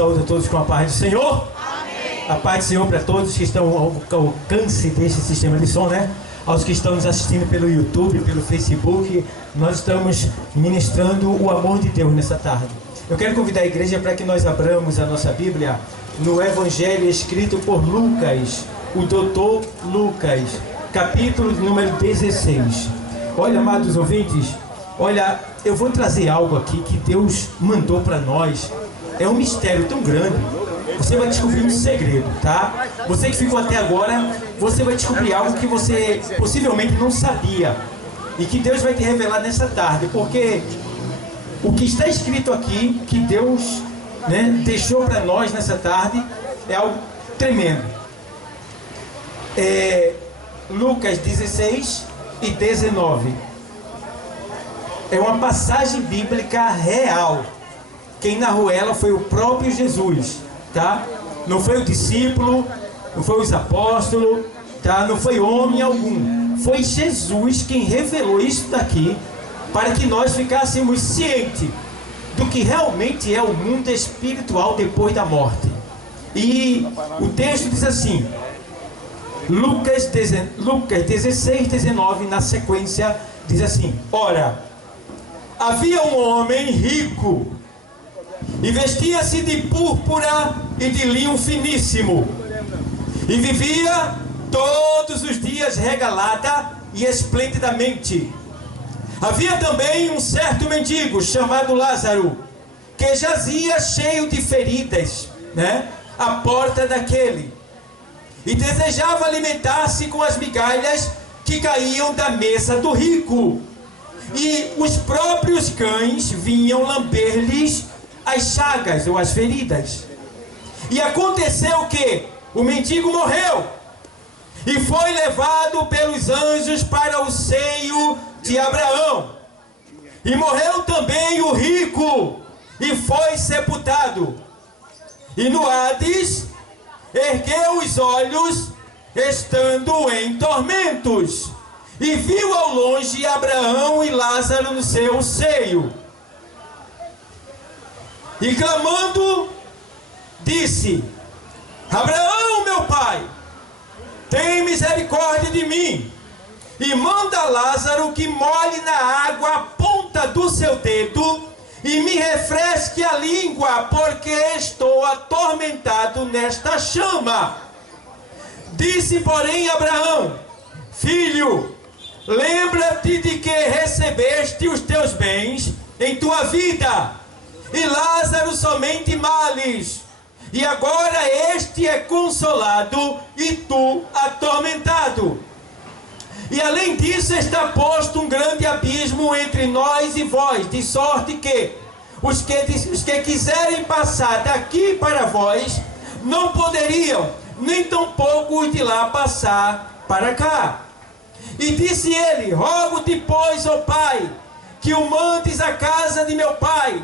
saúdo a todos com a paz do Senhor. Amém. A paz do Senhor para todos que estão ao alcance deste sistema de som, né? Aos que estão nos assistindo pelo YouTube, pelo Facebook, nós estamos ministrando o amor de Deus nessa tarde. Eu quero convidar a igreja para que nós abramos a nossa Bíblia no Evangelho escrito por Lucas, o doutor Lucas, capítulo número 16. Olha, amados ouvintes, olha, eu vou trazer algo aqui que Deus mandou para nós. É um mistério tão grande. Você vai descobrir um segredo, tá? Você que ficou até agora, você vai descobrir algo que você possivelmente não sabia e que Deus vai te revelar nessa tarde, porque o que está escrito aqui, que Deus, né, deixou para nós nessa tarde, é algo tremendo. Lucas 16 e 19. É uma passagem bíblica real. Quem narrou ela foi o próprio Jesus, tá? Não foi o discípulo, não foi os apóstolos, tá? Não foi homem algum. Foi Jesus quem revelou isso daqui para que nós ficássemos cientes do que realmente é o mundo espiritual depois da morte. E o texto diz assim, Lucas 16, 19, na sequência, diz assim: ora, havia um homem rico e vestia-se de púrpura e de linho finíssimo e vivia todos os dias regalada e esplendidamente. Havia também um certo mendigo chamado Lázaro, que jazia cheio de feridas, né, à porta daquele, e desejava alimentar-se com as migalhas que caíam da mesa do rico. E os próprios cães vinham lamber-lhes as chagas ou as feridas. E aconteceu que o mendigo morreu e foi levado pelos anjos para o seio de Abraão. E morreu também o rico e foi sepultado. E no Hades ergueu os olhos, estando em tormentos, e viu ao longe Abraão e Lázaro no seu seio. E clamando, disse: Abraão, meu pai, tem misericórdia de mim, e manda Lázaro que molhe na água a ponta do seu dedo e me refresque a língua, porque estou atormentado nesta chama. Disse, porém, Abraão: filho, lembra-te de que recebeste os teus bens em tua vida, e Lázaro somente males, e agora este é consolado e tu atormentado. E além disso está posto um grande abismo entre nós e vós, de sorte que os que quiserem passar daqui para vós não poderiam, nem tampouco os de lá passar para cá. E disse ele: rogo-te, pois, ó pai, que o mandes à casa de meu pai,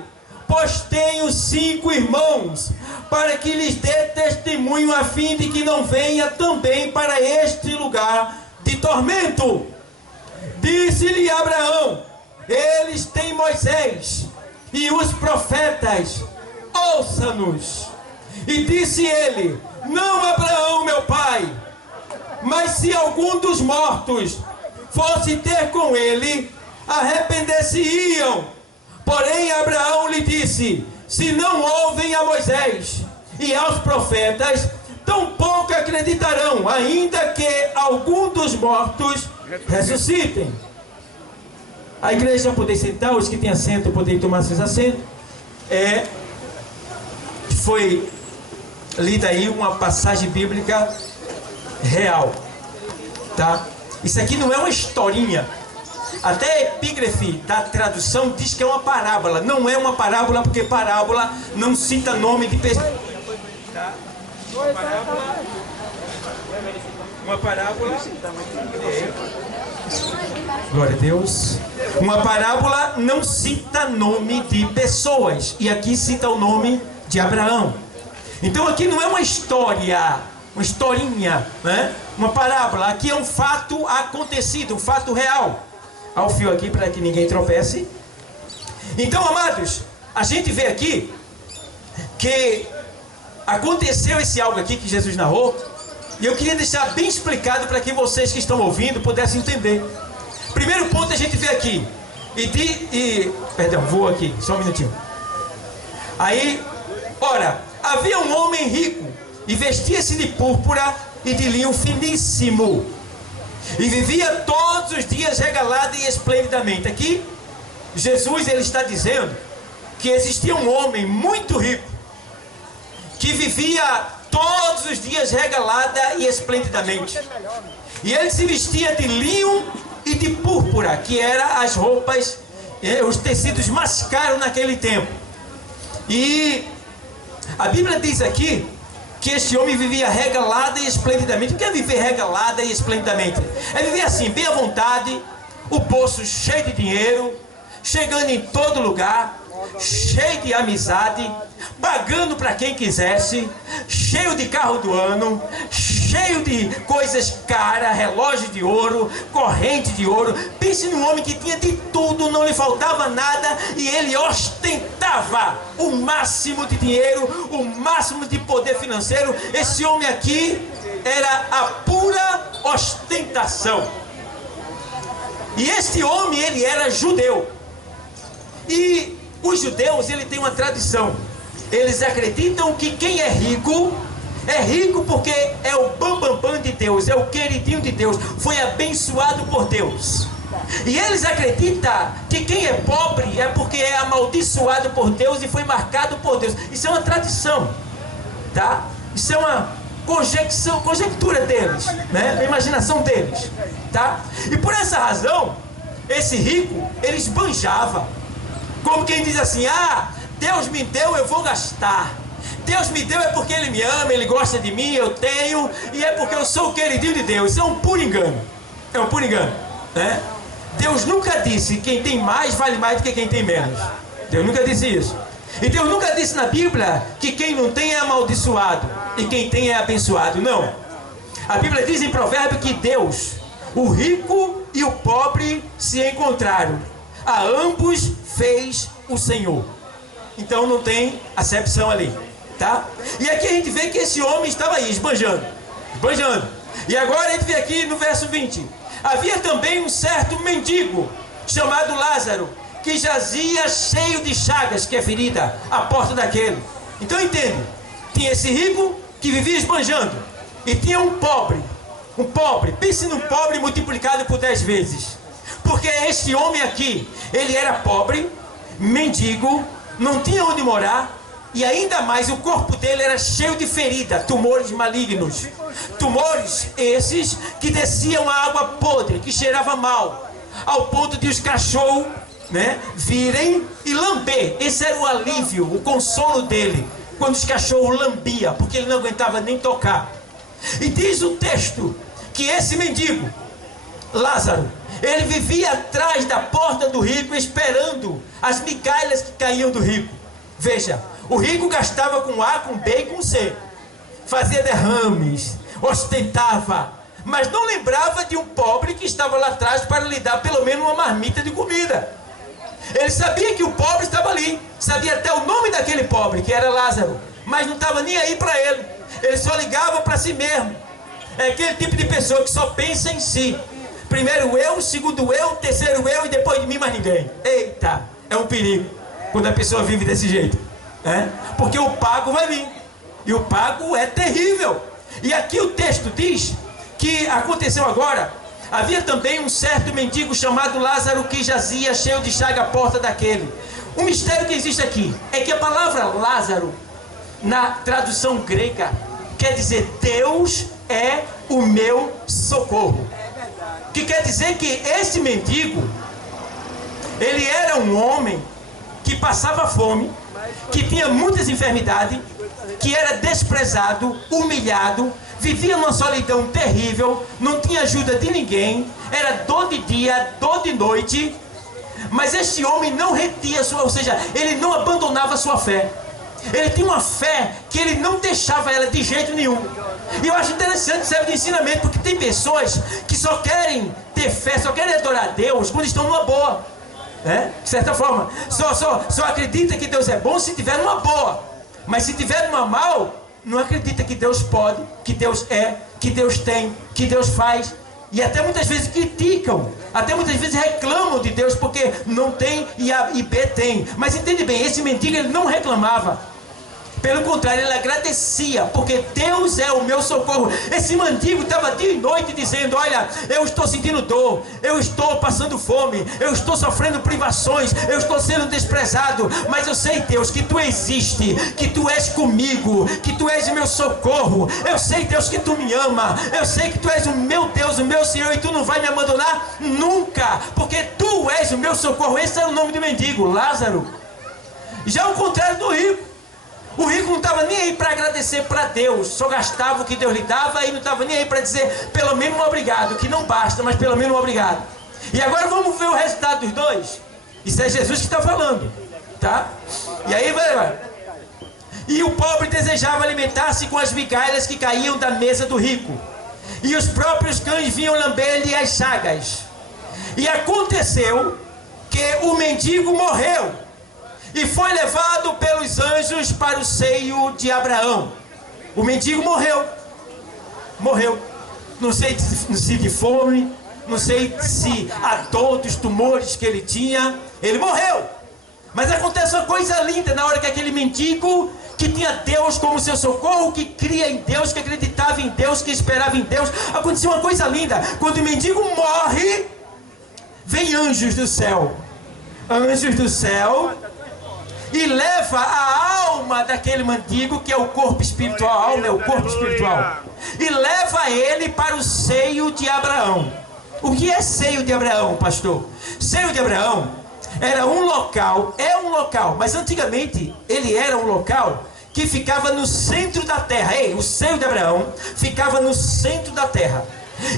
pois tenho 5 irmãos, para que lhes dê testemunho, a fim de que não venha também para este lugar de tormento. Disse-lhe Abraão: eles têm Moisés e os profetas, ouça-nos. E disse ele: não, Abraão, meu pai, mas se algum dos mortos fosse ter com ele, arrepender-se-iam. Porém Abraão lhe disse: se não ouvem a Moisés e aos profetas, tampouco acreditarão, ainda que algum dos mortos ressuscitem. A igreja poder sentar, os que têm assento poder tomar seus assentos. Foi lida aí uma passagem bíblica real, tá? Isso aqui não é uma historinha. Até a epígrafe da tradução diz que é uma parábola. Não é uma parábola, porque parábola não cita nome de pessoa, tá? Uma parábola, glória a Deus. Uma parábola não cita nome de pessoas, e aqui cita o nome de Abraão. Então aqui não é uma história, uma historinha, né? Uma parábola. Aqui é um fato acontecido, um fato real. Ao fio aqui para que ninguém tropece. Então, amados, a gente vê aqui que aconteceu esse algo aqui que Jesus narrou, e eu queria deixar bem explicado para que vocês que estão ouvindo pudessem entender. Primeiro ponto a gente vê aqui, perdão, vou aqui, só um minutinho. Aí, ora, havia um homem rico, e vestia-se de púrpura e de linho finíssimo, e vivia todos os dias regalado e esplendidamente. Aqui, Jesus ele está dizendo que existia um homem muito rico, que vivia todos os dias regalada e esplendidamente. E ele se vestia de linho e de púrpura, que eram as roupas, os tecidos mais caros naquele tempo. E a Bíblia diz aqui que este homem vivia regalada e esplendidamente. O que é viver regalada e esplendidamente? É viver assim, bem à vontade, o bolso cheio de dinheiro, chegando em todo lugar, cheio de amizade, pagando para quem quisesse, cheio de carro do ano, cheio de coisas caras, relógio de ouro, corrente de ouro. Pense num homem que tinha de tudo, não lhe faltava nada, e ele ostentava o máximo de dinheiro, o máximo de poder financeiro. Esse homem aqui era a pura ostentação. E este homem, ele era judeu. E os judeus, ele tem uma tradição. Eles acreditam que quem é rico porque é o bambambam de Deus, é o queridinho de Deus, foi abençoado por Deus. E eles acreditam que quem é pobre é porque é amaldiçoado por Deus e foi marcado por Deus. Isso é uma tradição, tá? Isso é uma conjectura deles, né? A imaginação deles, tá? E por essa razão, esse rico, ele esbanjava. Como quem diz assim, Deus me deu, eu vou gastar. Deus me deu é porque Ele me ama, Ele gosta de mim, eu tenho, e é porque eu sou o queridinho de Deus. Isso é um puro engano. É um puro engano, né? Deus nunca disse que quem tem mais vale mais do que quem tem menos. Deus nunca disse isso. E Deus nunca disse na Bíblia que quem não tem é amaldiçoado e quem tem é abençoado. Não. A Bíblia diz em Provérbio que Deus, o rico e o pobre se encontraram. A ambos fez o Senhor. Então não tem acepção ali, tá? E aqui a gente vê que esse homem estava aí, esbanjando. E agora a gente vê aqui no verso 20. Havia também um certo mendigo, chamado Lázaro, que jazia cheio de chagas, que é ferida, à porta daquele. Então entende, tinha esse rico que vivia esbanjando, e tinha um pobre, pense num pobre multiplicado por 10 vezes. Porque este homem aqui, ele era pobre, mendigo, não tinha onde morar, e ainda mais o corpo dele era cheio de ferida, tumores malignos. Tumores esses que desciam a água podre, que cheirava mal, ao ponto de os cachorros, né, virem e lamber. Esse era o alívio, o consolo dele, quando os cachorros lambiam, porque ele não aguentava nem tocar. E diz o texto que esse mendigo, Lázaro, ele vivia atrás da porta do rico, esperando as migalhas que caíam do rico. Veja, o rico gastava com A, com B e com C, fazia derrames, ostentava, mas não lembrava de um pobre que estava lá atrás para lhe dar pelo menos uma marmita de comida. Ele sabia que o pobre estava ali, sabia até o nome daquele pobre, que era Lázaro, mas não estava nem aí para ele. Ele só ligava para si mesmo. É aquele tipo de pessoa que só pensa em si. Primeiro eu, segundo eu, terceiro eu e depois de mim mais ninguém. Eita, é um perigo quando a pessoa vive desse jeito, né? Porque o pago vai vir, e o pago é terrível. E aqui o texto diz que aconteceu agora. Havia também um certo mendigo chamado Lázaro que jazia cheio de chaga à porta daquele. Um mistério que existe aqui é que a palavra Lázaro, na tradução grega, quer dizer Deus é o meu socorro. Que quer dizer que esse mendigo, ele era um homem que passava fome, que tinha muitas enfermidades, que era desprezado, humilhado, vivia numa solidão terrível, não tinha ajuda de ninguém, era dor de dia, dor de noite, mas este homem não retia sua, ou seja, ele não abandonava sua fé. Ele tinha uma fé que ele não deixava ela de jeito nenhum. E eu acho interessante, serve de ensinamento, porque tem pessoas que só querem ter fé, só querem adorar a Deus quando estão numa boa, né? De certa forma, só acredita que Deus é bom se tiver numa boa, mas se tiver numa mal, não acredita que Deus pode, que Deus é, que Deus tem, que Deus faz. E até muitas vezes criticam, até muitas vezes reclamam de Deus porque não tem e A e B tem. Mas entende bem, esse mendigo ele não reclamava. Pelo contrário, ele agradecia, porque Deus é o meu socorro. Esse mendigo estava dia e noite dizendo: olha, eu estou sentindo dor, eu estou passando fome, eu estou sofrendo privações, eu estou sendo desprezado, mas eu sei, Deus, que Tu existe, que Tu és comigo, que Tu és o meu socorro. Eu sei, Deus, que Tu me ama, eu sei que Tu és o meu Deus, o meu Senhor, e Tu não vai me abandonar nunca, porque Tu és o meu socorro. Esse era o nome do mendigo, Lázaro. Já o contrário do rico. O rico não estava nem aí para agradecer para Deus, só gastava o que Deus lhe dava e não estava nem aí para dizer pelo menos um obrigado, que não basta, mas pelo menos um obrigado. E agora vamos ver o resultado dos dois. Isso é Jesus que está falando, tá? E aí vai. E o pobre desejava alimentar-se com as migalhas que caíam da mesa do rico, e os próprios cães vinham lamber-lhe as chagas. E aconteceu que o mendigo morreu e foi levado pelos anjos para o seio de Abraão. O mendigo morreu. Não sei se de fome, não sei se a dor dos tumores que ele tinha. Ele morreu. Mas acontece uma coisa linda na hora que aquele mendigo, que tinha Deus como seu socorro, que cria em Deus, que acreditava em Deus, que esperava em Deus, aconteceu uma coisa linda. Quando o mendigo morre, vem anjos do céu. Anjos do céu. E leva a alma daquele mendigo, que é o corpo espiritual, a alma é o corpo espiritual, e leva ele para o seio de Abraão. O que é seio de Abraão, pastor? Seio de Abraão era um local, mas antigamente ele era um local que ficava no centro da terra. O seio de Abraão ficava no centro da terra.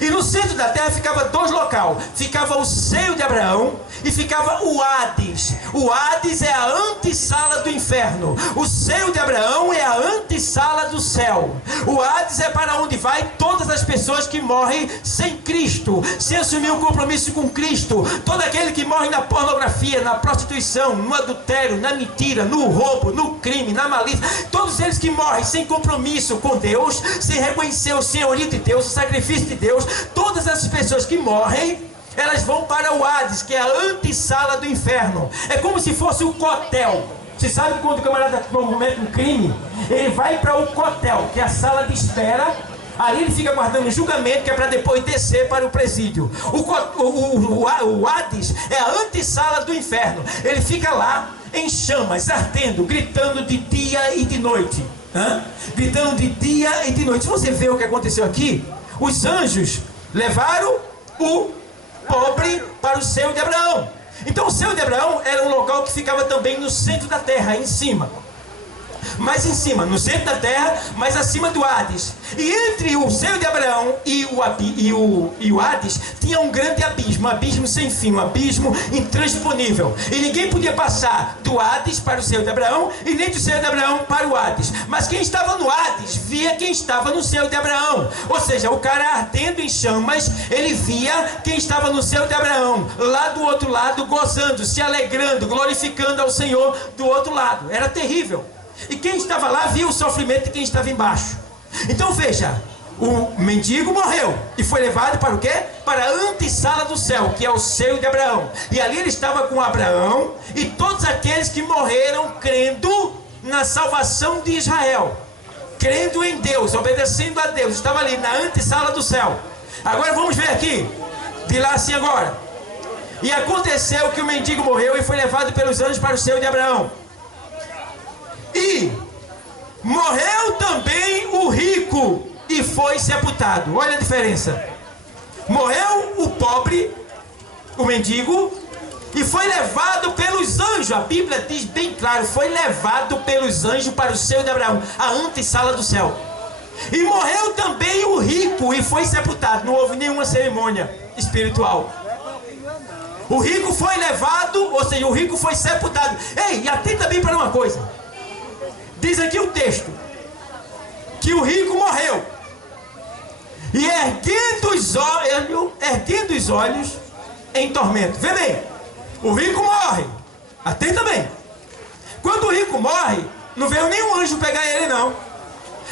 E no centro da terra ficava dois locais. Ficava o seio de Abraão e ficava o Hades. O Hades é a antessala do inferno. O seio de Abraão é a antessala do céu. O Hades é para onde vai todas as pessoas que morrem sem Cristo, sem assumir um compromisso com Cristo. Todo aquele que morre na pornografia, na prostituição, no adultério, na mentira, no roubo, no crime, na malícia. Todos eles que morrem sem compromisso com Deus, sem reconhecer o senhorio de Deus, o sacrifício de Deus. Todas essas pessoas que morrem, elas vão para o Hades, que é a antessala do inferno. É como se fosse o cotel. Você sabe quando o camarada comete um crime, ele vai para o cotel, que é a sala de espera. Ali ele fica aguardando o julgamento, que é para depois descer para o presídio. O Hades é a antessala do inferno. Ele fica lá em chamas, ardendo, gritando de dia e de noite. Gritando de dia e de noite. Se você vê o que aconteceu aqui, os anjos levaram o pobre para o seio de Abraão. Então o seio de Abraão era um local que ficava também no centro da terra, em cima. Mais em cima, no centro da terra, mais acima do Hades. E entre o seio de Abraão e o Hades tinha um grande abismo, um abismo sem fim, um abismo intransponível. E ninguém podia passar do Hades para o seio de Abraão e nem do seio de Abraão para o Hades. Mas quem estava no Hades via quem estava no seio de Abraão. Ou seja, o cara ardendo em chamas, ele via quem estava no seio de Abraão, lá do outro lado, gozando, se alegrando, glorificando ao Senhor do outro lado. Era terrível. E quem estava lá via o sofrimento de quem estava embaixo. Então veja, o mendigo morreu e foi levado para o quê? Para a antessala do céu, que é o seio de Abraão. E ali ele estava com Abraão e todos aqueles que morreram crendo na salvação de Israel, crendo em Deus, obedecendo a Deus. Estava ali na antessala do céu. Agora vamos ver aqui, de lá assim agora. E aconteceu que o mendigo morreu e foi levado pelos anjos para o seio de Abraão. E morreu também o rico e foi sepultado. Olha a diferença. Morreu o pobre, o mendigo, e foi levado pelos anjos. A Bíblia diz bem claro, foi levado pelos anjos para o seio de Abraão, a antessala do céu. E morreu também o rico e foi sepultado. Não houve nenhuma cerimônia espiritual. O rico foi levado, ou seja, o rico foi sepultado. Ei, e atenta bem para uma coisa. Diz aqui o texto que o rico morreu e erguendo os olhos em tormento. Vê bem, o rico morre. Atenta bem. Quando o rico morre, não veio nenhum anjo pegar ele não.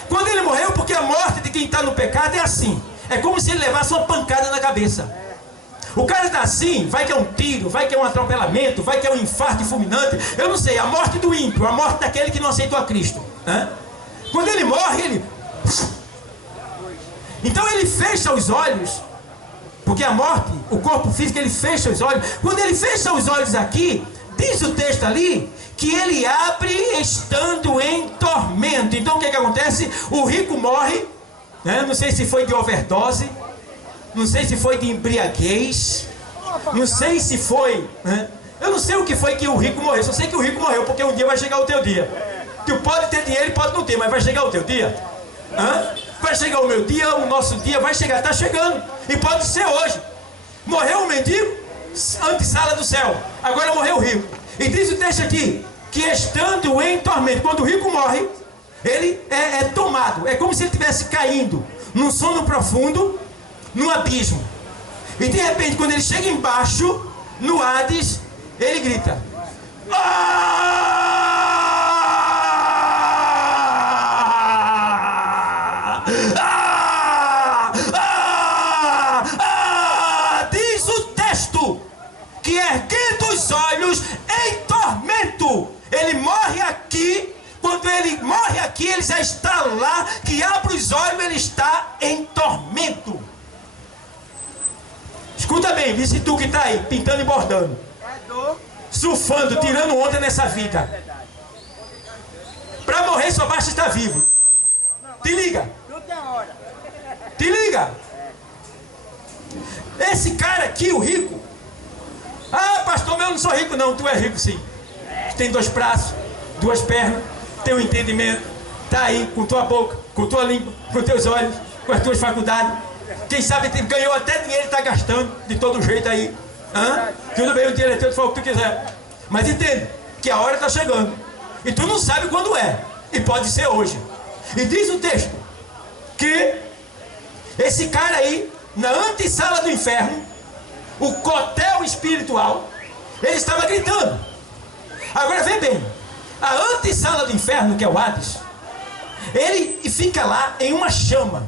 Quando ele morreu, porque a morte de quem está no pecado é assim. É como se ele levasse uma pancada na cabeça. O cara está assim, vai que é um tiro, vai que é um atropelamento, vai que é um infarto fulminante. Eu não sei, a morte do ímpio, a morte daquele que não aceitou a Cristo. Quando ele morre, ele... Então ele fecha os olhos, porque a morte, o corpo físico, ele fecha os olhos. Quando ele fecha os olhos aqui, diz o texto ali, que ele abre estando em tormento. Então o que acontece? O rico morre, não sei se foi de overdose, não sei se foi de embriaguez, não sei se foi... Eu não sei o que foi que o rico morreu, só sei que o rico morreu, porque um dia vai chegar o teu dia. Tu pode ter dinheiro e pode não ter, mas vai chegar o teu dia. Vai chegar o meu dia, o nosso dia vai chegar, está chegando. E pode ser hoje. Morreu o mendigo, antessala do céu. Agora morreu o rico. E diz o texto aqui, que estando em tormento, quando o rico morre, ele é tomado. É como se ele estivesse caindo num sono profundo, num abismo. E de repente, quando ele chega embaixo, no Hades, ele grita: diz o texto que erguendo os olhos em tormento, ele morre aqui. Quando ele morre aqui, ele já está lá, que abre os olhos, ele está em tormento. Escuta bem, disse tu que está aí, pintando e bordando, surfando, tirando onda nessa vida. Para morrer só basta estar vivo. Te liga. Te liga. Esse cara aqui, o rico. Pastor, eu não sou rico não. Tu é rico sim. Tu tem 2 braços, 2 pernas, tem um entendimento. Tá aí com tua boca, com tua língua, com teus olhos, com as tuas faculdades. Quem sabe ganhou até dinheiro e está gastando de todo jeito aí. Tudo bem, o dinheiro é teu, tu fala o que tu quiser. Mas entende que a hora está chegando. E tu não sabe quando é. E pode ser hoje. E diz o texto que esse cara aí, na antessala do inferno, o cotel espiritual, ele estava gritando. Agora vê bem, a antessala do inferno, que é o Hades, ele fica lá em uma chama,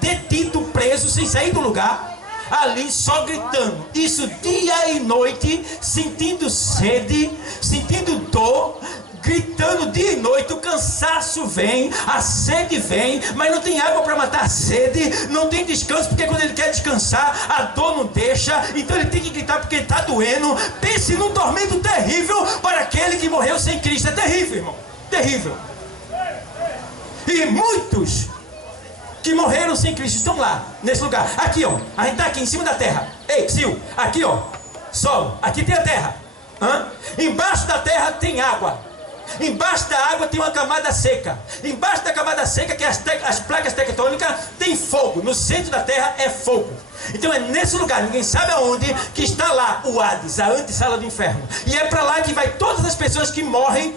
detido, preso, sem sair do lugar, ali só gritando, isso dia e noite, sentindo sede, sentindo dor, gritando dia e noite. O cansaço vem, a sede vem, mas não tem água para matar a sede, não tem descanso, porque quando ele quer descansar, a dor não deixa, então ele tem que gritar porque está doendo. Pense num tormento terrível para aquele que morreu sem Cristo. É terrível, irmão, terrível. E muitos que morreram sem Cristo estão lá, nesse lugar. Aqui, ó, a gente está aqui em cima da terra. Ei, Sil, aqui, ó, solo, aqui tem a terra. Embaixo da terra tem água. Embaixo da água tem uma camada seca. Embaixo da camada seca, que é as placas tectônicas, tem fogo. No centro da terra é fogo. Então é nesse lugar, ninguém sabe aonde, que está lá o Hades, a antessala do inferno. E é para lá que vai todas as pessoas que morrem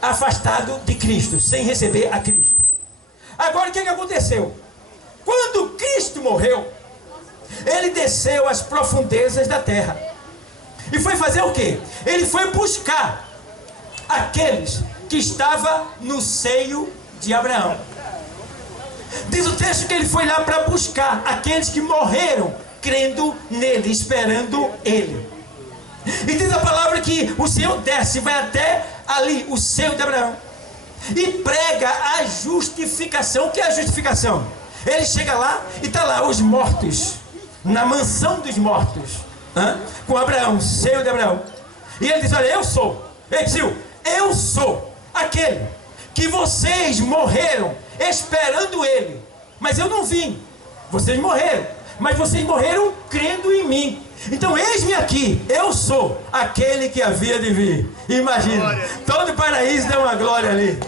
afastado de Cristo, sem receber a Cristo. Agora o que aconteceu? Quando Cristo morreu, ele desceu às profundezas da terra. E foi fazer o quê? Ele foi buscar aqueles que estavam no seio de Abraão. Diz o texto que ele foi lá para buscar aqueles que morreram crendo nele, esperando ele. E diz a palavra que o Senhor desce, vai até ali, o seio de Abraão, e prega a justificação. O que é a justificação? Ele chega lá e está lá os mortos, na mansão dos mortos, com Abraão, seio de Abraão. E ele diz: olha, eu sou, ei, Sil, eu sou aquele que vocês morreram esperando ele, mas eu não vim. Vocês morreram, mas vocês morreram crendo em mim. Então eis-me aqui, eu sou aquele que havia de vir. Imagina, todo o paraíso dá uma glória ali.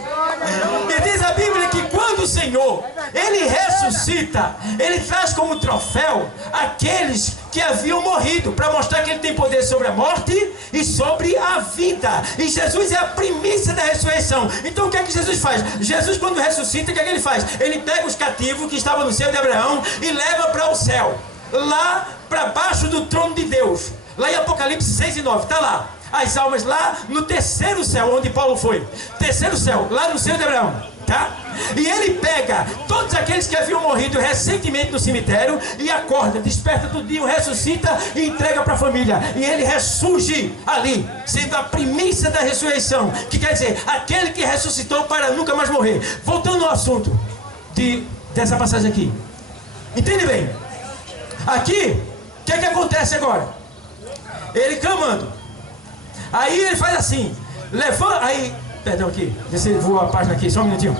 E diz a Bíblia que quando o Senhor, ele ressuscita, ele traz como troféu aqueles que haviam morrido, para mostrar que ele tem poder sobre a morte e sobre a vida. E Jesus é a primícia da ressurreição. Então o que é que Jesus faz? Jesus, quando ressuscita, o que é que ele faz? Ele pega os cativos que estavam no seio de Abraão e leva para o céu, lá para baixo do trono de Deus. Lá em Apocalipse 6 e 9, está lá as almas lá no terceiro céu, onde Paulo foi. Terceiro céu, lá no seio de Abraão, tá? E ele pega todos aqueles que haviam morrido recentemente no cemitério e acorda, desperta tudinho, ressuscita e entrega para a família. E ele ressurge ali, sendo a primícia da ressurreição, que quer dizer, aquele que ressuscitou para nunca mais morrer. Voltando ao assunto dessa passagem aqui. Entende bem? Aqui, o que é que acontece agora? Ele clamando. Aí ele faz assim, levanta, aí, perdão aqui, deixa eu voar a página aqui, só um minutinho.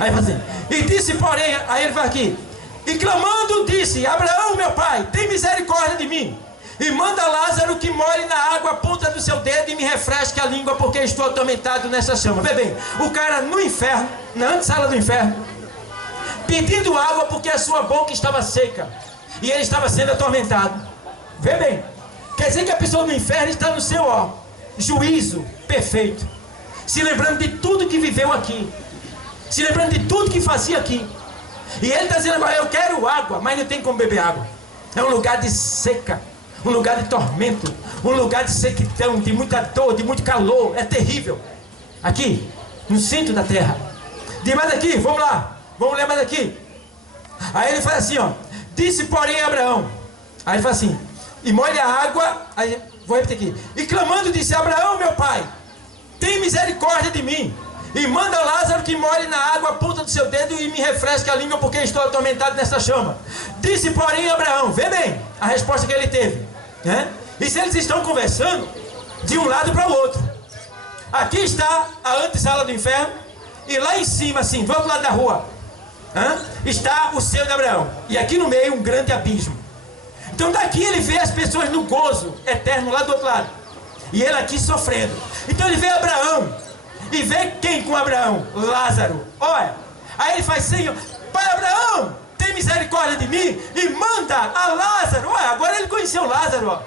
Aí ele faz assim, e disse porém, aí ele vai aqui, e clamando disse, Abraão meu pai, tem misericórdia de mim, e manda Lázaro que molhe na água a ponta do seu dedo e me refresque a língua, porque estou atormentado nessa chama. Vê bem, o cara no inferno, na antessala do inferno, pedindo água porque a sua boca estava seca, e ele estava sendo atormentado. Vê bem, quer dizer que a pessoa no inferno está no seu juízo perfeito, se lembrando de tudo que viveu aqui, se lembrando de tudo que fazia aqui. E ele está dizendo agora, eu quero água, mas não tem como beber água. É um lugar de seca, um lugar de tormento, um lugar de sequidão, de muita dor, de muito calor. É terrível. Aqui, no centro da terra. Diz mais daqui, vamos lá, vamos ler mais daqui. Aí ele faz assim, disse porém Abraão, aí ele faz assim, e molha a água, aí, vou repetir aqui, e clamando disse, Abraão meu pai, tem misericórdia de mim, e manda Lázaro que molhe na água a ponta do seu dedo e me refresque a língua, porque estou atormentado nessa chama. Disse porém Abraão, vê bem a resposta que ele teve, né? E se eles estão conversando de um lado para o outro, aqui está a antessala do inferno, e lá em cima assim, do outro lado da rua, está o seio de Abraão, e aqui no meio um grande abismo. Então daqui ele vê as pessoas no gozo eterno lá do outro lado, e ele aqui sofrendo. Então ele vê Abraão, e vê quem com Abraão? Lázaro. Olha, aí ele faz Senhor, pai Abraão, tem misericórdia de mim, e manda a Lázaro. Olha, agora ele conheceu Lázaro,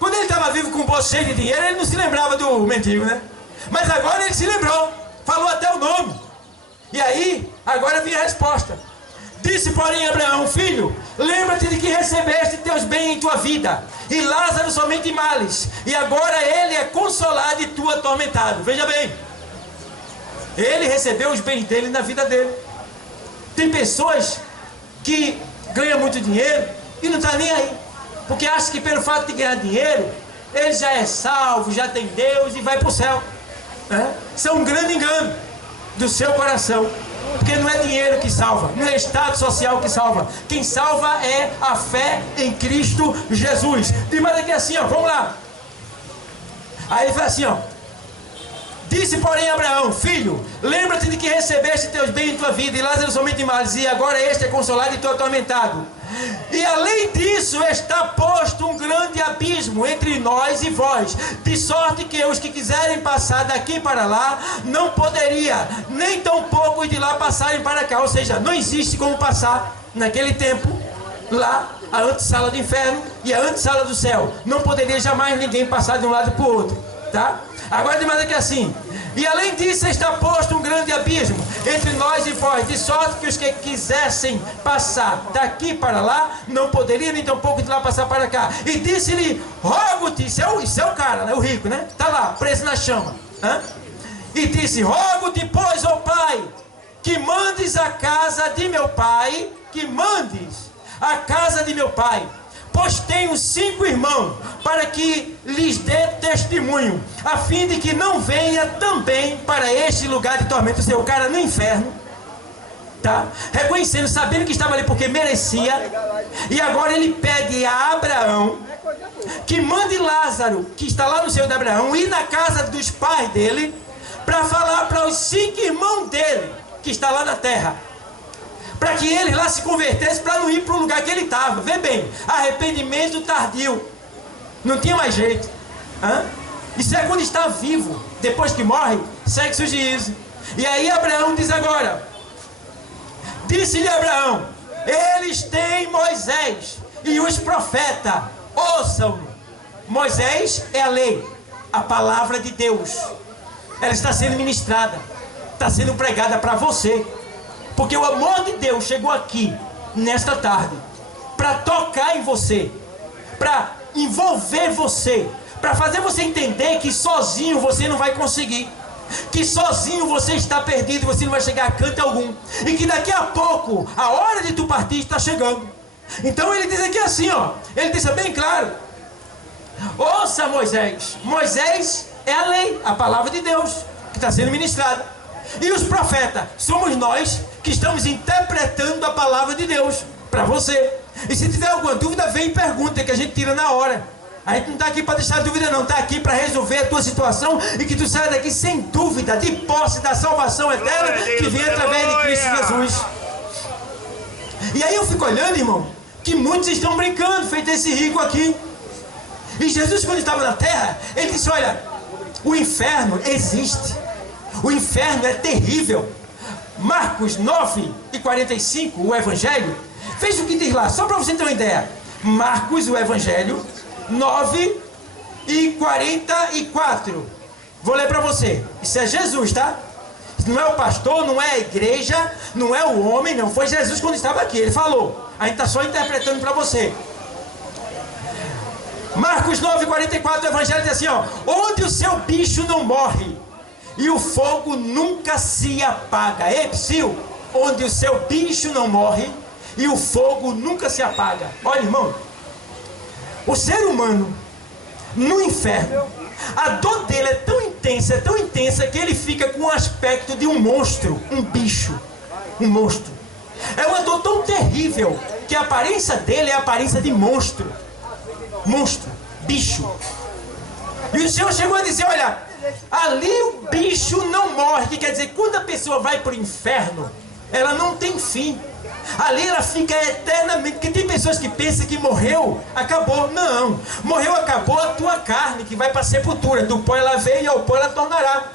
Quando ele estava vivo com um bolso cheio de dinheiro, ele não se lembrava do mendigo, né? Mas agora ele se lembrou, falou até o nome. E aí, agora vem a resposta. Disse porém Abraão, filho, lembra-te de que recebeste teus bens em tua vida, e Lázaro somente males, e agora ele é consolado e tu atormentado. Veja bem, ele recebeu os bens dele na vida dele. Tem pessoas que ganham muito dinheiro e não está nem aí, porque acha que pelo fato de ganhar dinheiro, ele já é salvo, já tem Deus e vai para o céu. Isso é um grande engano do seu coração. Porque não é dinheiro que salva, não é estado social que salva. Quem salva é a fé em Cristo Jesus. Diz mais aqui assim, vamos lá. Aí ele fala assim, disse porém Abraão, filho, lembra-te de que recebeste teus bens em tua vida, e Lázaro somente males, e agora este é consolado e tu atormentado. E além disso está posto um grande abismo entre nós e vós, de sorte que os que quiserem passar daqui para lá, não poderia, nem tampouco os de lá passarem para cá. Ou seja, não existe como passar naquele tempo, lá, a antessala do inferno e a antessala do céu. Não poderia jamais ninguém passar de um lado para o outro, tá? Agora tem mais aqui assim, e além disso está posto um grande abismo entre nós e vós, de sorte que os que quisessem passar daqui para lá, não poderiam, nem tampouco de lá passar para cá. E disse-lhe, rogo-te, isso é o cara, né, o rico, né? Está lá, preso na chama. E disse, rogo-te, pois, ó pai, que mandes a casa de meu pai, pois tenho 5 irmãos, para que lhes dê testemunho, a fim de que não venha também para este lugar de tormento. Ou seja, o cara no inferno, tá? Reconhecendo, sabendo que estava ali porque merecia, e agora ele pede a Abraão que mande Lázaro, que está lá no seio de Abraão, ir na casa dos pais dele, para falar para os 5 irmãos dele, que está lá na terra, para que ele lá se convertesse, para não ir para o lugar que ele estava. Vê bem, arrependimento tardio, não tinha mais jeito. Isso é quando está vivo. Depois que morre, segue-se o juízo. E aí Abraão diz agora, disse-lhe Abraão, eles têm Moisés e os profetas, ouçam-no. Moisés é a lei, a palavra de Deus. Ela está sendo ministrada, está sendo pregada para você, porque o amor de Deus chegou aqui nesta tarde para tocar em você, para envolver você, para fazer você entender que sozinho você não vai conseguir. que sozinho você está perdido, você não vai chegar a canto algum, e que daqui a pouco, a hora de tu partir está chegando. Então ele diz aqui assim, ó, ele diz bem claro: ouça Moisés. Moisés é a lei, a palavra de Deus, que está sendo ministrada. E os profetas, somos nós que estamos interpretando a palavra de Deus para você. E se tiver alguma dúvida, vem e pergunta, que a gente tira na hora. A gente não está aqui para deixar dúvida não, está aqui para resolver a tua situação e que tu saia daqui sem dúvida, de posse da salvação eterna que vem através de Cristo Jesus. E aí eu fico olhando, irmão, que muitos estão brincando, feito esse rico aqui. E Jesus, quando estava na terra, ele disse: olha, o inferno existe, o inferno é terrível. Marcos 9:45, o Evangelho, veja o que diz lá, só para você ter uma ideia. Marcos, o Evangelho 9:44. Vou ler para você. Isso é Jesus, tá? Não é o pastor, não é a igreja, não é o homem, não. Foi Jesus quando estava aqui. Ele falou. A gente está só interpretando para você. Marcos 9:44, o Evangelho diz assim, ó: onde o seu bicho não morre e o fogo nunca se apaga. Ei, psiu, onde o seu bicho não morre e o fogo nunca se apaga. Olha, irmão, o ser humano no inferno, a dor dele é tão intensa que ele fica com o aspecto de um monstro, um bicho, um monstro. É uma dor tão terrível que a aparência dele é a aparência de monstro, bicho. E o Senhor chegou a dizer: olha, ali o bicho não morre, que quer dizer, quando a pessoa vai para o inferno, ela não tem fim. Ali ela fica eternamente, porque tem pessoas que pensam que morreu, acabou. Não, morreu, acabou a tua carne, que vai para a sepultura. Do pó ela veio e ao pó ela tornará.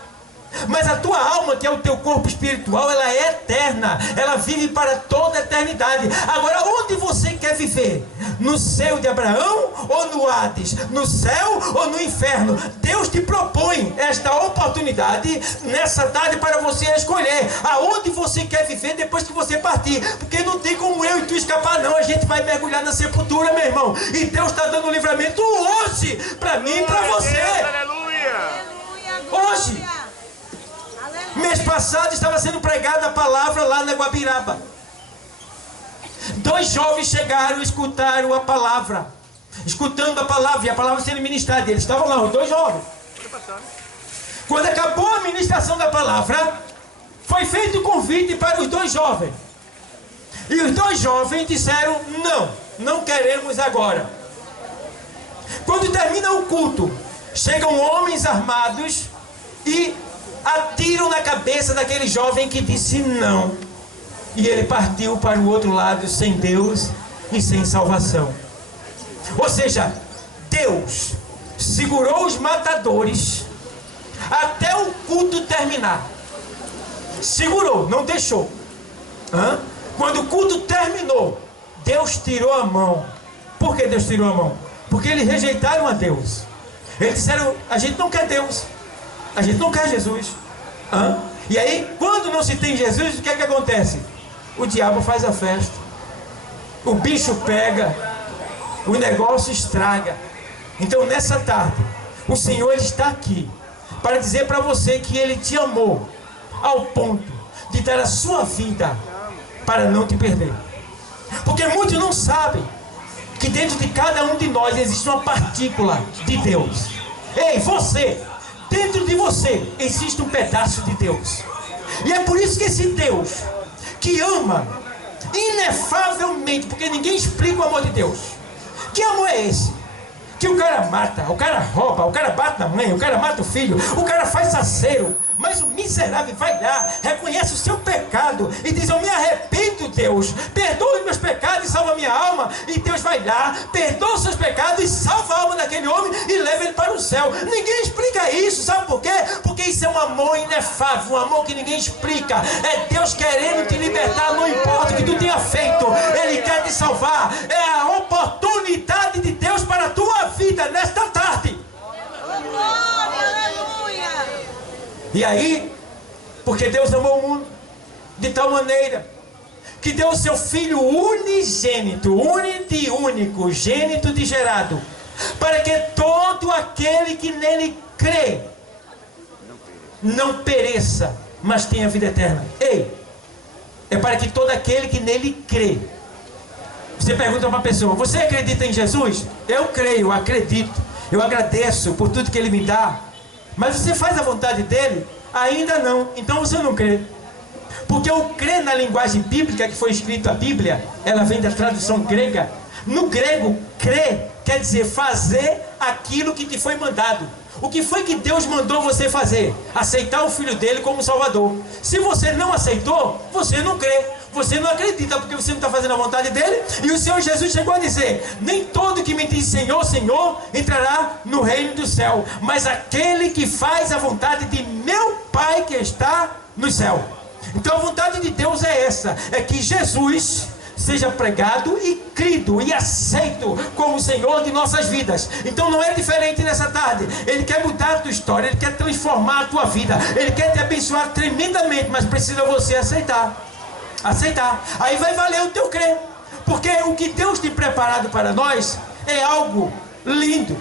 Mas a tua alma, que é o teu corpo espiritual, ela é eterna, ela vive para toda a eternidade. Agora, onde você quer viver? No céu de Abraão ou no Hades? No céu ou no inferno? Deus te propõe esta oportunidade nessa tarde para você escolher aonde você quer viver depois que você partir. Porque não tem como eu e tu escapar não, a gente vai mergulhar na sepultura, meu irmão. E Deus está dando livramento hoje, para mim e para você. Hoje. Mês passado estava sendo pregada a palavra lá na Guabiraba. 2 jovens chegaram e escutaram a palavra. Escutando a palavra, e a palavra sendo ministrada. Eles estavam lá, os 2 jovens. Quando acabou a ministração da palavra, foi feito o convite para os 2 jovens. E os 2 jovens disseram: não queremos agora. Quando termina o culto, chegam homens armados e atiram na cabeça daquele jovem que disse não. E ele partiu para o outro lado sem Deus e sem salvação. Ou seja, Deus segurou os matadores até o culto terminar. Segurou, não deixou. Quando o culto terminou, Deus tirou a mão. Por que Deus tirou a mão? Porque eles rejeitaram a Deus. Eles disseram: a gente não quer Deus, a gente não quer Jesus. E aí, quando não se tem Jesus, o que é que acontece? O diabo faz a festa, o bicho pega, o negócio estraga. Então, nessa tarde, o Senhor está aqui para dizer para você que Ele te amou ao ponto de dar a sua vida para não te perder. Porque muitos não sabem que dentro de cada um de nós existe uma partícula de Deus. Ei, você! Dentro de você existe um pedaço de Deus. E é por isso que esse Deus que ama inefavelmente, porque ninguém explica o amor de Deus. Que amor é esse? Que o cara mata, o cara rouba, o cara bate na mãe, o cara mata o filho, o cara faz saceiro, mas o miserável vai lá, reconhece o seu pecado e diz: eu me arrependo, Deus, perdoa os meus pecados e salva minha alma. E Deus vai lá, perdoa os seus pecados e salva a alma daquele homem e leva ele para o céu. Ninguém explica isso, sabe por quê? Porque isso é um amor inefável, um amor que ninguém explica. É Deus querendo te libertar, não importa o que tu tenha feito, Ele quer te salvar. É a oportunidade de Deus para a tua vida nesta tarde. E aí, porque Deus amou o mundo de tal maneira que deu o seu Filho unigênito, único, gênito de gerado, para que todo aquele que nele crê não pereça, mas tenha vida eterna. Ei, é para que todo aquele que nele crê. Você pergunta para uma pessoa: você acredita em Jesus? Eu creio, eu acredito, eu agradeço por tudo que ele me dá. Mas você faz a vontade dele? Ainda não. Então você não crê. Porque o crer na linguagem bíblica que foi escrito a Bíblia, ela vem da tradução grega. No grego, crer quer dizer fazer aquilo que te foi mandado. O que foi que Deus mandou você fazer? Aceitar o Filho dele como Salvador. Se você não aceitou, você não crê. Você não acredita, porque você não está fazendo a vontade dele. E o Senhor Jesus chegou a dizer: nem todo que me diz Senhor, Senhor, entrará no reino do céu, mas aquele que faz a vontade de meu Pai que está no céu. Então a vontade de Deus é essa: é que Jesus seja pregado e crido e aceito como Senhor de nossas vidas. Então não é diferente nessa tarde. Ele quer mudar a tua história, Ele quer transformar a tua vida, Ele quer te abençoar tremendamente, mas precisa você aceitar. Aí vai valer o teu crer, porque o que Deus tem preparado para nós é algo lindo.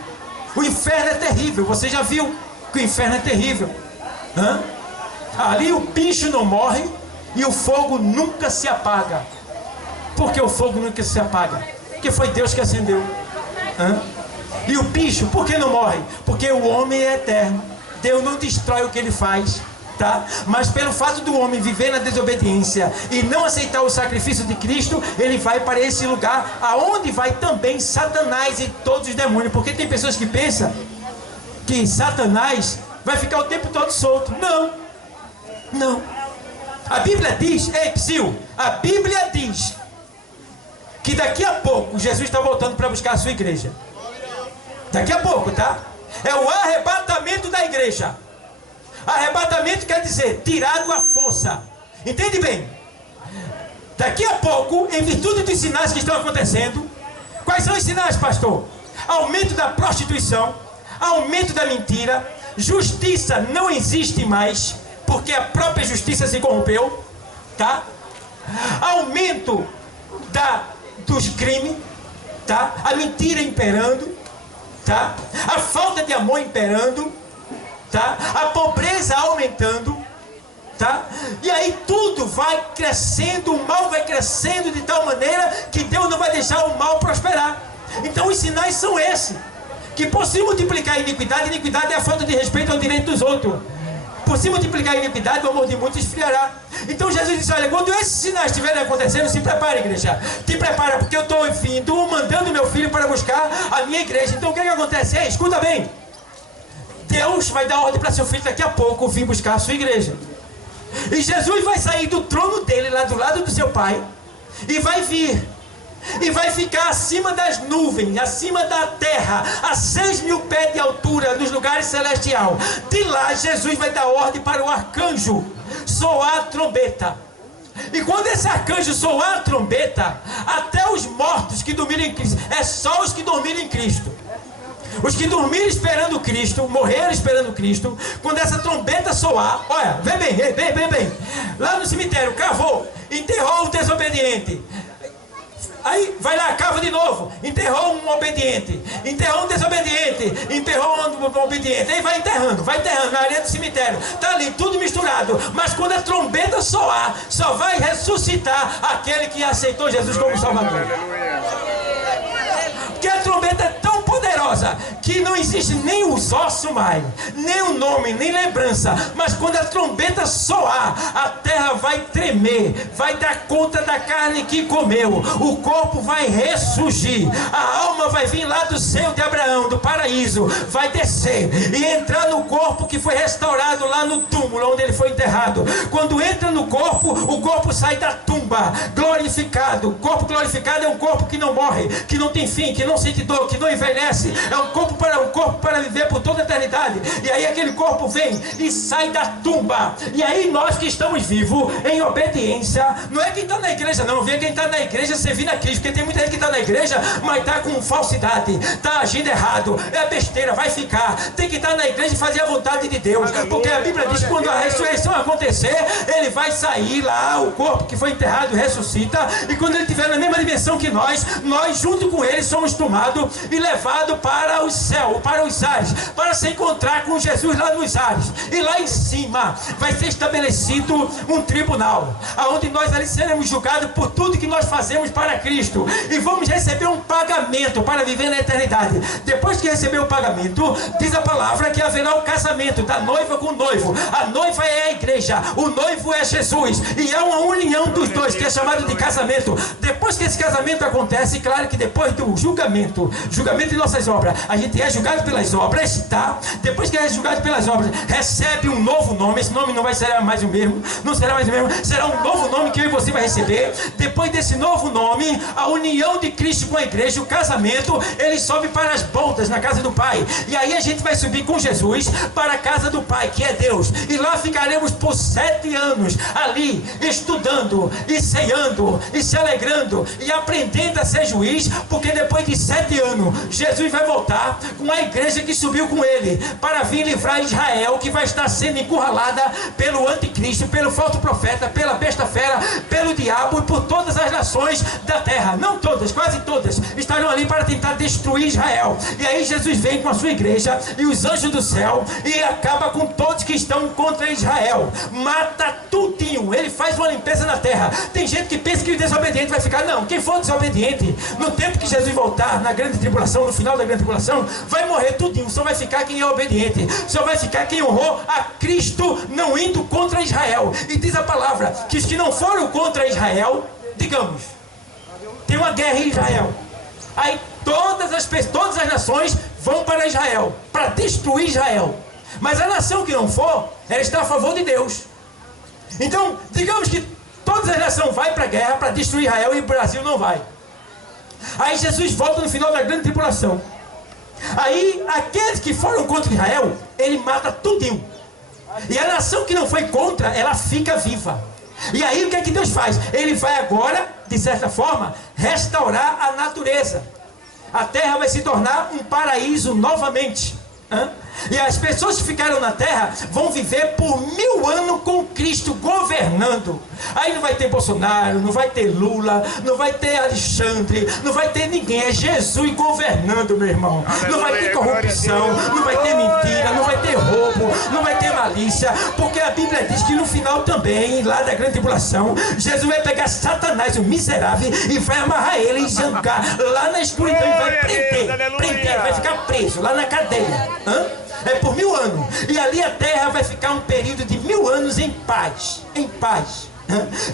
O inferno é terrível. Você já viu que o inferno é terrível? Ali o bicho não morre e o fogo nunca se apaga. Por que o fogo nunca se apaga? Porque foi Deus que acendeu. E o bicho, por que não morre? Porque o homem é eterno. Deus não destrói o que ele faz, tá? Mas pelo fato do homem viver na desobediência e não aceitar o sacrifício de Cristo, ele vai para esse lugar aonde vai também Satanás e todos os demônios. Porque tem pessoas que pensam que Satanás vai ficar o tempo todo solto. Não. A Bíblia diz, a Bíblia diz que daqui a pouco Jesus está voltando para buscar a sua igreja. Daqui a pouco, tá? É o arrebatamento da igreja. Arrebatamento quer dizer tirado à força. Entende bem? Daqui a pouco, em virtude dos sinais que estão acontecendo. Quais são os sinais, pastor? Aumento da prostituição, aumento da mentira, justiça não existe mais, porque a própria justiça se corrompeu, tá? Aumento dos crimes, tá? A mentira imperando, tá? A falta de amor imperando, tá? A pobreza aumentando, tá? E aí tudo vai crescendo, o mal vai crescendo de tal maneira que Deus não vai deixar o mal prosperar. Então os sinais são esses, que por se multiplicar a iniquidade é a falta de respeito ao direito dos outros. Por se multiplicar a iniquidade, o amor de muitos esfriará. Então Jesus disse: olha, quando esses sinais estiverem acontecendo, se prepare, igreja. Te prepara, porque eu estou vindo, mandando meu filho para buscar a minha igreja. Então o que acontece? Escuta bem. Deus vai dar ordem para seu filho daqui a pouco vir buscar a sua igreja. E Jesus vai sair do trono dele, lá do lado do seu pai, e vai vir. E vai ficar acima das nuvens, acima da terra, a 6.000 pés de altura, nos lugares celestiais. De lá, Jesus vai dar ordem para o arcanjo soar a trombeta. E quando esse arcanjo soar a trombeta, até os mortos que dormiram em Cristo, é só os que dormiram em Cristo. Os que dormiram esperando Cristo, morreram esperando Cristo, quando essa trombeta soar, olha, vem bem, lá no cemitério, cavou, enterrou o desobediente. Aí vai lá, cava de novo, enterrou um obediente, enterrou um desobediente, enterrou um obediente. Aí vai enterrando na areia do cemitério. Está ali tudo misturado. Mas quando a trombeta soar, só vai ressuscitar aquele que aceitou Jesus como Salvador. Porque a trombeta é tão poderosa que não existe nem os ossos mais, nem o nome, nem lembrança. Mas quando a trombeta soar, a terra vai tremer, vai dar conta da carne que comeu, o corpo vai ressurgir, a alma vai vir lá do seio de Abraão, do paraíso, vai descer e entrar no corpo que foi restaurado lá no túmulo onde ele foi enterrado. Quando entra no corpo, o corpo sai da tumba glorificado. O corpo glorificado é um corpo que não morre, que não tem fim, que não sente dor, que não envelhece. É um corpo para viver por toda a eternidade. E aí aquele corpo vem e sai da tumba. E aí nós que estamos vivos em obediência, não é quem está na igreja não, vê quem está na igreja servindo a Cristo, porque tem muita gente que está na igreja, mas está com falsidade, está agindo errado, é besteira, vai ficar. Tem que estar na igreja e fazer a vontade de Deus, porque a Bíblia diz que quando a ressurreição acontecer, ele vai sair lá, o corpo que foi enterrado ressuscita, e quando ele estiver na mesma dimensão que nós junto com ele somos tomados e levados para os céu, para os ares, para se encontrar com Jesus lá nos ares. E lá em cima vai ser estabelecido um tribunal, onde nós ali seremos julgados por tudo que nós fazemos para Cristo. E vamos receber um pagamento para viver na eternidade. Depois que receber o pagamento, diz a palavra que haverá o casamento da noiva com o noivo. A noiva é a igreja, o noivo é Jesus. E há uma união dos dois, que é chamado de casamento. Depois que esse casamento acontece, claro que depois do julgamento de nossas obras, a gente é julgado pelas obras, tá? Depois que é julgado pelas obras, recebe um novo nome. Esse nome não vai ser mais o mesmo, não será mais o mesmo, será um novo nome que eu e você vai receber. Depois desse novo nome, a união de Cristo com a igreja, o casamento, ele sobe para as bodas na casa do Pai. E aí a gente vai subir com Jesus para a casa do Pai, que é Deus. E lá ficaremos por 7 anos ali, estudando e ceando e se alegrando e aprendendo a ser juiz, porque depois de 7 anos Jesus vai voltar com a igreja que subiu com ele para vir livrar Israel, que vai estar sendo encurralada pelo anticristo, pelo falso profeta, pela besta fera, pelo diabo e por todas as nações da terra. Não todas, quase todas estarão ali para tentar destruir Israel. E aí Jesus vem com a sua igreja e os anjos do céu e acaba com todos que estão contra Israel, mata tudinho. Ele faz uma limpeza na terra. Tem gente que pensa que o desobediente vai ficar. Não, quem for desobediente no tempo que Jesus voltar, na grande tribulação, no final da grande tribulação, vai morrer tudinho. Só vai ficar quem é obediente, só vai ficar quem honrou a Cristo, não indo contra Israel. E diz a palavra que os que não foram contra Israel, digamos, tem uma guerra em Israel, aí todas as nações vão para Israel, para destruir Israel. Mas a nação que não for, ela está a favor de Deus. Então, digamos que todas as nações vão para a guerra para destruir Israel e o Brasil não vai. Aí Jesus volta no final da grande tribulação. Aí aqueles que foram contra Israel, ele mata tudinho. E a nação que não foi contra, ela fica viva. E aí o que é que Deus faz? Ele vai agora, de certa forma, restaurar a natureza. A terra vai se tornar um paraíso novamente. E as pessoas que ficaram na terra vão viver por 1000 anos com Cristo governando. Aí não vai ter Bolsonaro, não vai ter Lula, não vai ter Alexandre, não vai ter ninguém. É Jesus governando, meu irmão. Não vai ter corrupção, não vai ter mentira, não vai ter roubo, não vai ter malícia. Porque a Bíblia diz que no final também, lá da grande tribulação, Jesus vai pegar Satanás, o miserável, e vai amarrar ele e jangar lá na escuridão e vai prender, vai ficar preso lá na cadeia. É por 1000 anos. E ali a terra vai ficar um período de 1000 anos em paz. Em paz.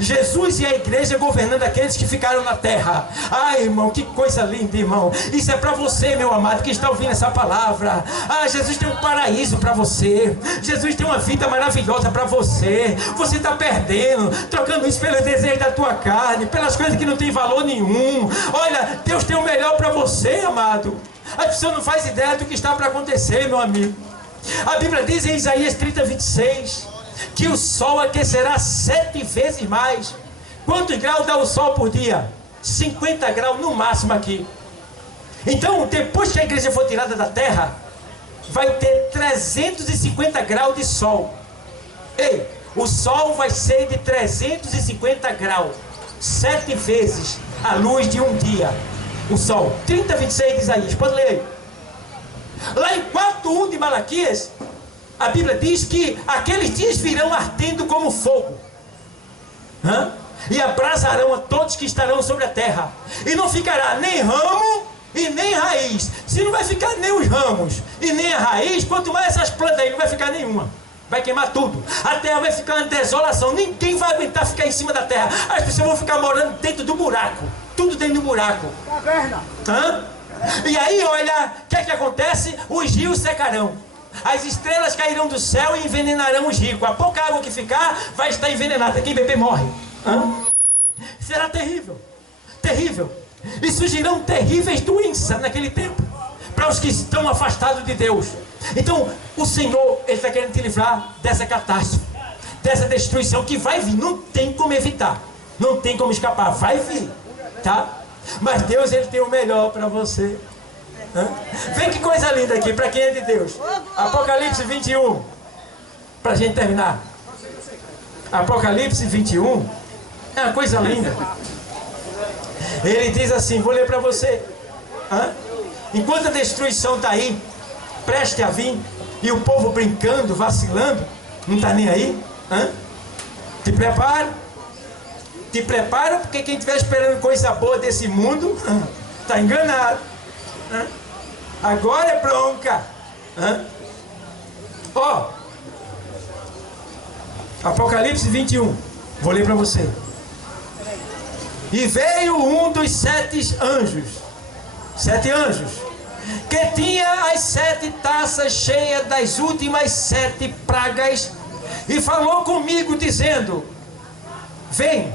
Jesus e a igreja governando aqueles que ficaram na terra. Ai, irmão, que coisa linda, irmão. Isso é para você, meu amado, que está ouvindo essa palavra. Jesus tem um paraíso para você. Jesus tem uma vida maravilhosa para você. Você está perdendo, trocando isso pelo desejo da tua carne, pelas coisas que não tem valor nenhum. Olha, Deus tem o melhor para você, amado. A pessoa não faz ideia do que está para acontecer, meu amigo. A Bíblia diz em Isaías 30, 26 que o sol aquecerá 7 vezes mais. Quantos graus dá o sol por dia? 50 graus no máximo aqui. Então, depois que a igreja for tirada da terra, vai ter 350 graus de sol. Ei, o sol vai ser de 350 graus, 7 vezes a luz de um dia. O sol, 30, 26 de Isaías, pode ler aí. Lá em 4:1 de Malaquias, a Bíblia diz que aqueles dias virão ardendo como fogo, e abrasarão a todos que estarão sobre a terra, e não ficará nem ramo e nem raiz. Se não vai ficar nem os ramos e nem a raiz, quanto mais essas plantas aí, não vai ficar nenhuma. Vai queimar tudo. A terra vai ficar uma desolação. Ninguém vai aguentar ficar em cima da terra. As pessoas vão ficar morando dentro do buraco. Tudo dentro do buraco. Caverna. E aí, olha, o que é que acontece? Os rios secarão. As estrelas cairão do céu e envenenarão os ricos. A pouca água que ficar vai estar envenenada. Quem beber morre. Será terrível. Terrível. E surgirão terríveis doenças naquele tempo para os que estão afastados de Deus. Então, o Senhor, Ele está querendo te livrar dessa catástrofe, dessa destruição que vai vir. Não tem como evitar, não tem como escapar, vai vir, tá? Mas Deus, Ele tem o melhor para você. Vem que coisa linda aqui, para quem é de Deus. Apocalipse 21, para a gente terminar. Apocalipse 21 é uma coisa linda. Ele diz assim, vou ler para você. enquanto a destruição está aí, preste a vir, e o povo brincando, vacilando, não está nem aí, te prepara, porque quem estiver esperando coisa boa desse mundo, está enganado. Agora é bronca. Ó, Apocalipse 21, vou ler para você. E veio um dos 7 anjos, que tinha as 7 taças cheias das últimas 7 pragas, e falou comigo dizendo: vem,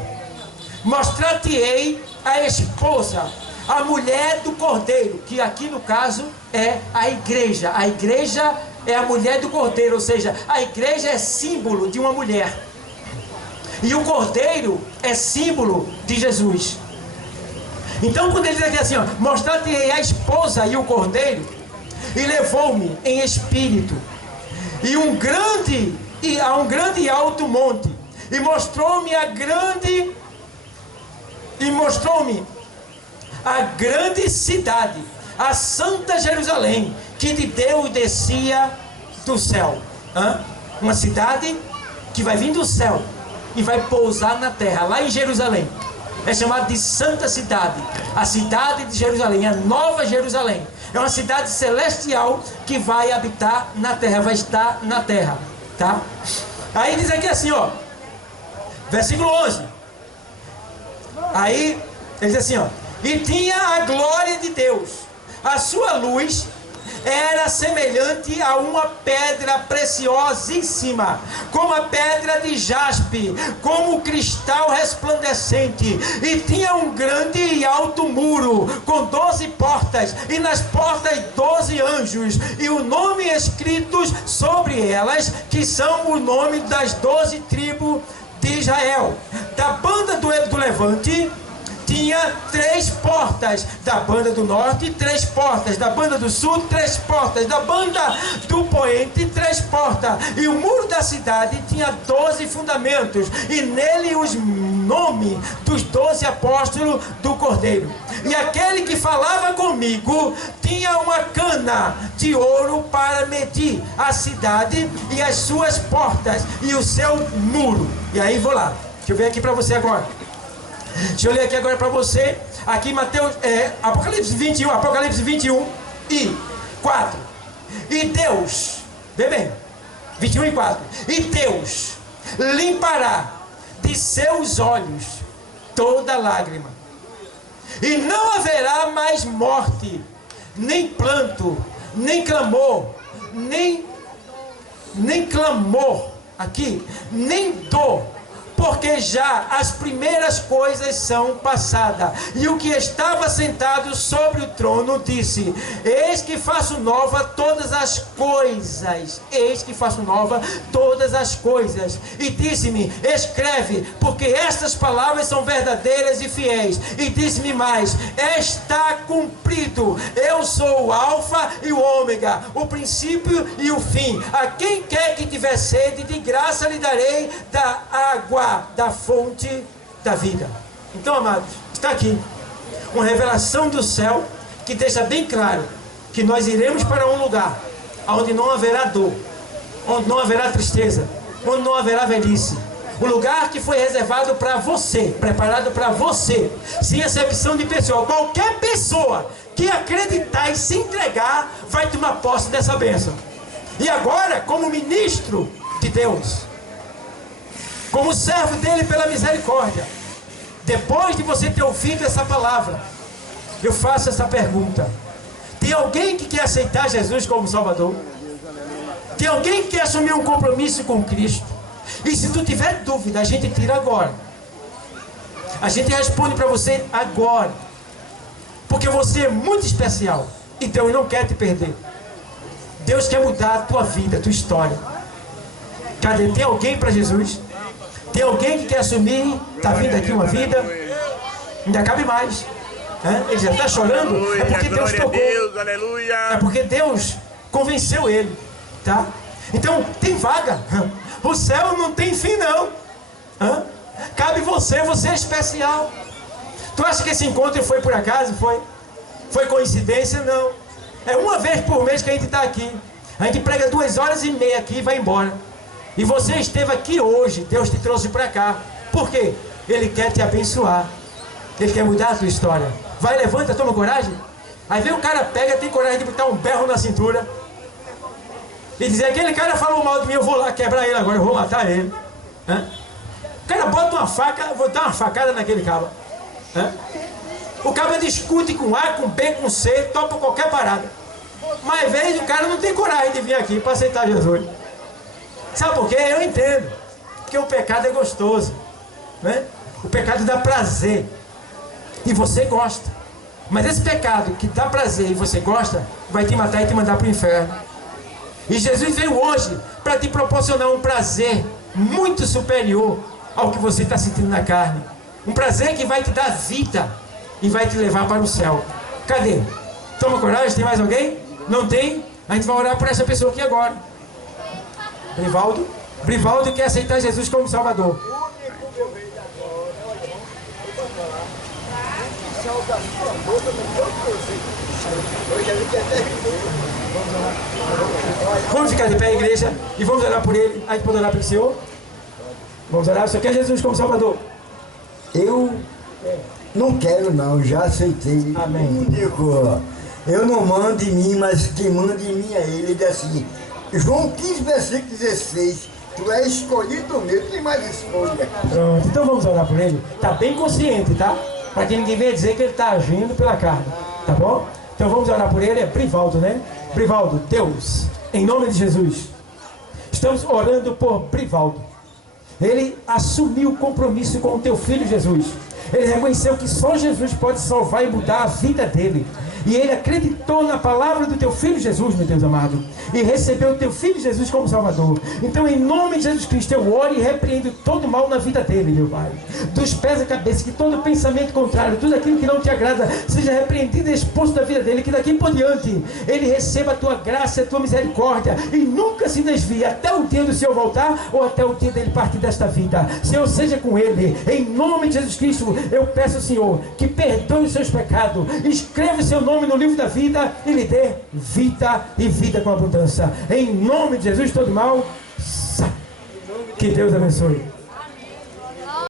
mostrar-te-ei a esposa, a mulher do Cordeiro, que aqui no caso é a igreja. A igreja é a mulher do Cordeiro, ou seja, a igreja é símbolo de uma mulher. E o Cordeiro é símbolo de Jesus. Então quando ele diz aqui assim, mostrar-te-ei a esposa e o Cordeiro, e levou-me em espírito a um grande e alto monte, e mostrou-me a grande cidade, a Santa Jerusalém, que de Deus descia do céu. Uma cidade que vai vir do céu e vai pousar na terra, lá em Jerusalém. É chamada de Santa Cidade, a cidade de Jerusalém, a Nova Jerusalém. É uma cidade celestial que vai habitar na terra, vai estar na terra, tá? Aí diz aqui assim, versículo 11. Aí ele diz assim, e tinha a glória de Deus, a sua luz era semelhante a uma pedra preciosíssima, como a pedra de jaspe, como cristal resplandecente, e tinha um grande e alto muro, com 12 portas, e nas portas 12 anjos, e o nome escritos sobre elas, que são o nome das 12 tribos de Israel. Da banda do Levante tinha 3 portas, da banda do norte 3 portas, da banda do sul 3 portas, da banda do poente 3 portas, e o muro da cidade tinha 12 fundamentos, e nele os nomes dos 12 apóstolos do Cordeiro. E aquele que falava comigo tinha uma cana de ouro para medir a cidade e as suas portas e o seu muro. E aí vou lá, deixa eu ver aqui para você agora. Deixa eu ler aqui agora para você. Aqui Apocalipse 21 e 4. E Deus, vê bem, 21 e 4. E Deus limpará de seus olhos toda lágrima, e não haverá mais morte, nem pranto, nem clamor, nem clamor aqui, nem dor, porque já as primeiras coisas são passadas. E o que estava sentado sobre o trono disse: eis que faço nova todas as coisas. Eis que faço nova todas as coisas. E disse-me: escreve, porque estas palavras são verdadeiras e fiéis. E disse-me mais: está cumprido. Eu sou o alfa e o ômega, o princípio e o fim. A quem quer que tiver sede, de graça lhe darei da água da fonte da vida. Então, amados, está aqui uma revelação do céu que deixa bem claro que nós iremos para um lugar onde não haverá dor, onde não haverá tristeza, onde não haverá velhice. O lugar que foi reservado para você, preparado para você, sem exceção de pessoa. Qualquer pessoa que acreditar e se entregar vai tomar posse dessa bênção. E agora, como ministro de Deus, como servo dele pela misericórdia, depois de você ter ouvido essa palavra, eu faço essa pergunta: tem alguém que quer aceitar Jesus como Salvador? Tem alguém que quer assumir um compromisso com Cristo? E se tu tiver dúvida, a gente tira agora. A gente responde para você agora, porque você é muito especial e Deus não quer te perder. Deus quer mudar a tua vida, a tua história. Cadê? Tem alguém para Jesus? Tem alguém que quer assumir, está vindo aqui uma vida, ainda cabe mais. Ele já está chorando, é porque Deus tocou. É porque Deus convenceu ele, tá? Então, tem vaga. O céu não tem fim, não. Cabe você é especial. Tu acha que esse encontro foi por acaso? Foi coincidência? Não. É uma vez por mês que a gente está aqui. A gente prega 2h30 aqui e vai embora. E você esteve aqui hoje, Deus te trouxe para cá. Por quê? Ele quer te abençoar. Ele quer mudar a tua história. Vai, levanta, toma coragem. Aí vem o cara, pega, tem coragem de botar um berro na cintura e dizer, aquele cara falou mal de mim, eu vou lá quebrar ele agora, eu vou matar ele. Hã? O cara bota uma faca, vou dar uma facada naquele cabo. Hã? O cabo discute com A, com B, com C, topa qualquer parada. Mas às vezes o cara não tem coragem de vir aqui para aceitar Jesus. Sabe por quê? Eu entendo. Porque o pecado é gostoso, né? O pecado dá prazer. E você gosta. Mas esse pecado que dá prazer e você gosta, vai te matar e te mandar para o inferno. E Jesus veio hoje para te proporcionar um prazer muito superior ao que você está sentindo na carne. Um prazer que vai te dar vida e vai te levar para o céu. Cadê? Toma coragem, tem mais alguém? Não tem? A gente vai orar por essa pessoa aqui agora. Brivaldo? Brivaldo quer aceitar Jesus como Salvador. Vamos ficar de pé, igreja, e vamos orar por ele. A gente pode orar pelo Senhor? Vamos orar. Você quer Jesus como Salvador? Eu não quero não, já aceitei. Amém. Único. Eu não mando em mim, mas quem manda em mim é ele. Ele diz assim, João 15, versículo 16, tu és escolhido meu, quem mais escolhe? Pronto, então vamos orar por ele. Está bem consciente, tá? Para que ninguém venha dizer que ele está agindo pela carne, tá bom? Então vamos orar por ele, é Brivaldo, né? Brivaldo, Deus, em nome de Jesus, estamos orando por Brivaldo. Ele assumiu o compromisso com o teu filho Jesus. Ele reconheceu que só Jesus pode salvar e mudar a vida dele. E ele acreditou na palavra do teu filho Jesus, meu Deus amado, e recebeu o teu filho Jesus como Salvador. Então, em nome de Jesus Cristo, eu oro e repreendo todo mal na vida dele, meu Pai. Dos pés à cabeça, que todo pensamento contrário, tudo aquilo que não te agrada, seja repreendido e exposto da vida dele, que daqui por diante ele receba a tua graça e a tua misericórdia e nunca se desvie até o dia do Senhor voltar ou até o dia dele partir desta vida. Senhor, seja com ele. Em nome de Jesus Cristo, eu peço ao Senhor que perdoe os seus pecados, escreva o seu nome no livro da vida e lhe dê vida e vida com abundância. Em nome de Jesus, todo mal, sai. Que Deus abençoe.